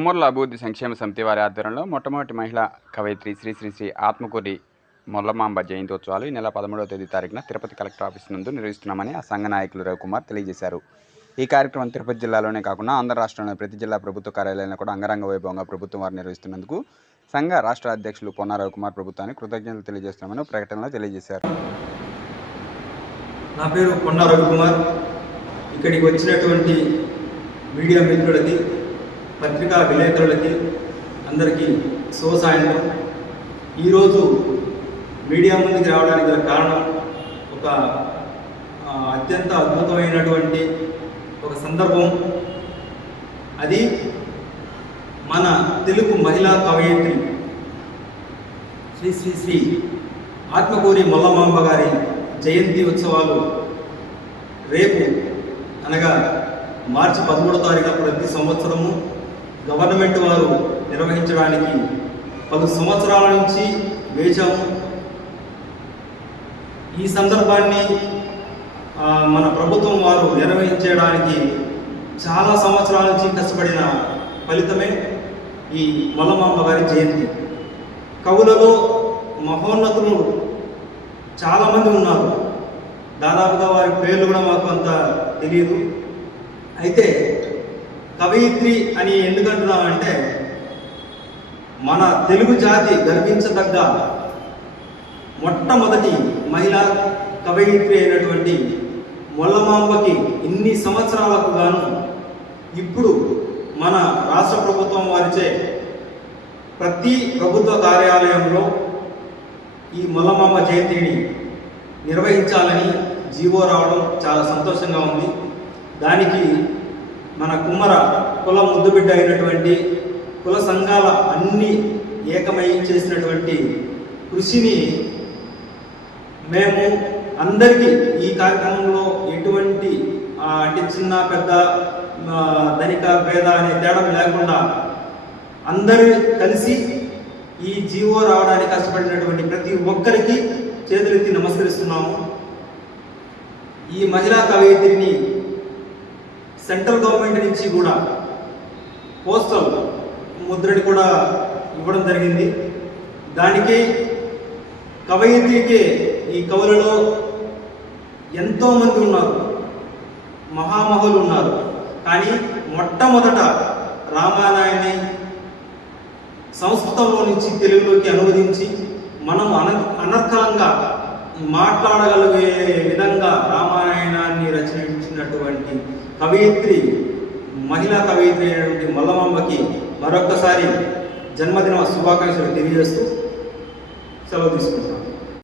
కుమ్మర్ల అభివృద్ధి సంక్షేమ సమితి వారి ఆధ్వర్యంలో మొట్టమొదటి మహిళా కవయిత్రి శ్రీ శ్రీ శ్రీ ఆత్మకూరి మొల్లమాంబ జయంతోత్సవాలు ఈ నెల 13వ తేదీ తారీఖున తిరుపతి కలెక్టర్ ఆఫీస్ నందు నిర్వహిస్తున్నామని ఆ సంఘ నాయకులు రవికుమార్ తెలియజేశారు. ఈ కార్యక్రమం తిరుపతి జిల్లాలోనే కాకుండా ఆంధ్ర రాష్ట్రంలోని ప్రతి జిల్లా ప్రభుత్వ కార్యాలయంలో కూడా అంగరంగ వైభవంగా ప్రభుత్వం వారు నిర్వహిస్తున్నందుకు సంఘ రాష్ట్ర అధ్యక్షులు పొన్న రవికుమార్ ప్రభుత్వానికి కృతజ్ఞతలు తెలియజేస్తున్నామని ప్రకటనలో తెలియజేశారు. నా పేరు పొన్న రవికుమార్. ఇక్కడికి వచ్చినటువంటి మీడియా మిత్రులకి, పత్రికా విలేకరులకి అందరికీ శుభసాయంత్రం. ఈరోజు మీడియా ముందుకు రావడానికి గల కారణం ఒక అత్యంత అద్భుతమైనటువంటి ఒక సందర్భం. అది మన తెలుగు మహిళా కవయిత్రి శ్రీ శ్రీ శ్రీ ఆత్మకూరి మొల్లమాంబ గారి జయంతి ఉత్సవాలు రేపు అనగా మార్చి 13వ తారీఖున ప్రతి సంవత్సరము గవర్నమెంట్ వారు నిర్వహించడానికి 10 సంవత్సరాల నుంచి వేచాము. ఈ సందర్భాన్ని మన ప్రభుత్వం వారు నిర్వహించడానికి చాలా సంవత్సరాల నుంచి కష్టపడిన ఫలితమే ఈ మొల్లమాంబ గారి జయంతి. కవులలో మహోన్నతులు చాలామంది ఉన్నారు. దాదాపుగా వారి పేర్లు కూడా మాకు అంత తెలియదు. అయితే కవయిత్రి అని ఎందుకంటున్నామంటే మన తెలుగు జాతి గర్వించదగ్గ మొట్టమొదటి మహిళా కవయిత్రి అయినటువంటి మొల్లమాంబకి ఇన్ని సంవత్సరాలకు గాను ఇప్పుడు మన రాష్ట్ర ప్రభుత్వం వారిచే ప్రతి ప్రభుత్వ కార్యాలయంలో ఈ మొల్లమాంబ జయంతిని నిర్వహించాలని జీవో రావడం చాలా సంతోషంగా ఉంది. దానికి మన కుమ్మర కుల ముద్దుబిడ్డ అయినటువంటి కుల సంఘాల అన్ని ఏకమై చేసినటువంటి కృషిని మేము అందరికీ ఈ కార్యక్రమంలో ఎటువంటి అంటే చిన్న పెద్ద ధనిక భేద అనే తేడా లేకుండా అందరూ కలిసి ఈ జీవో రావడానికి కష్టపడినటువంటి ప్రతి ఒక్కరికి చేతులెత్తి నమస్కరిస్తున్నాము. ఈ మహిళా కవయిత్రిని సెంట్రల్ గవర్నమెంట్ నుంచి కూడా పోస్టల్ ముద్రని కూడా ఇవ్వడం జరిగింది. దానికి కవయిత్రికి ఈ కవులలో ఎంతోమంది ఉన్నారు, మహామహులు ఉన్నారు. కానీ మొట్టమొదట రామాయణాన్ని సంస్కృతంలో నుంచి తెలుగులోకి అనువదించి మనం అనర్కలంగా మాట్లాడగలిగే విధంగా రామాయణాన్ని రచించినటువంటి కవయిత్రి, మహిళా కవయిత్రి అయినటువంటి మొల్లమాంబకి మరొక్కసారి జన్మదిన శుభాకాంక్షలు తెలియజేస్తూ సెలవు తీసుకుంటాం.